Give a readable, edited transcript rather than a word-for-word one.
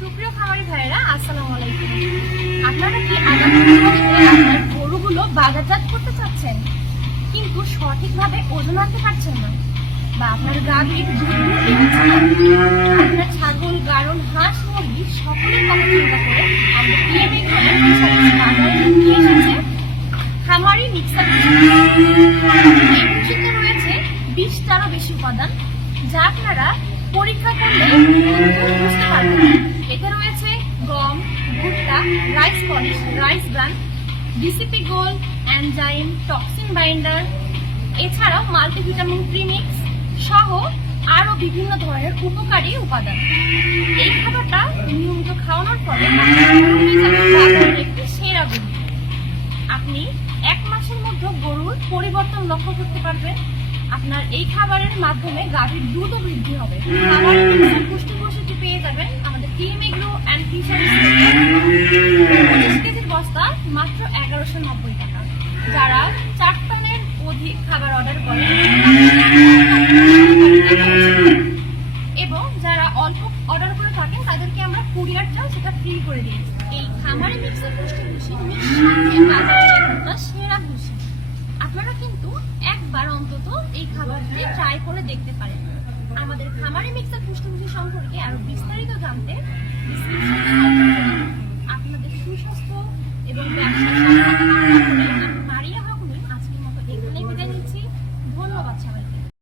সুপ্রিয় খামারি ভাইয়েরা, আসসালামু আলাইকুম। আপনারা কি আগামী দিনে আপনার গরুগুলো বাজারজাত করতে চাচ্ছেন, কিন্তু সঠিকভাবে ওজন আনতে পারছেন না, বা আপনার গাভীর দুধ বিক্রি হচ্ছে না, আপনার ছাগল, গাড়ল, হাঁস, মুরগি সকলের কথা চিন্তা করে আমরা PMA খামার ফিশারিজ বাজারে নিয়ে এসেছে খামারি মিক্সার। এই ভুষিতে রয়েছে 20টারও বেশি উপাদান, যা আপনারা পরীক্ষা করলে বুঝতে পারবেন। এতে রয়েছে গম, ভুট্টা, rice polish, rice bran, DCP gold, enzyme, toxin binder, এছাড়াও মাল্টিভিটামিন প্রিমিক্স সহ আরো বিভিন্ন ধরনের উপকারী উপাদান। এই খাবারটা নিয়মিত খাওয়ানোর ফলে বাজারের একটি সেরা গরু। আপনি 1 মাসের মধ্যে গরুর পরিবর্তন লক্ষ্য করতে পারবেন। আপনার এই খাবারের মাধ্যমে গাভীর দুধও বৃদ্ধি হবে। খাবারের পুষ্টি পুষ্টি পেয়ে যাবেন আমাদের PMA Agro and Fisheries থেকে 25 কেজির বস্তা মাত্র 1190 টাকা। যারা 4 টনের অধিক খাবার অর্ডার করেন এবং যারা অল্প অর্ডার করে থাকেন তাদেরকে আমরা কুরিয়ার চার্জ সেটা ফ্রি করে দিয়েছি। এই খামারে মিক্সার পুষ্টি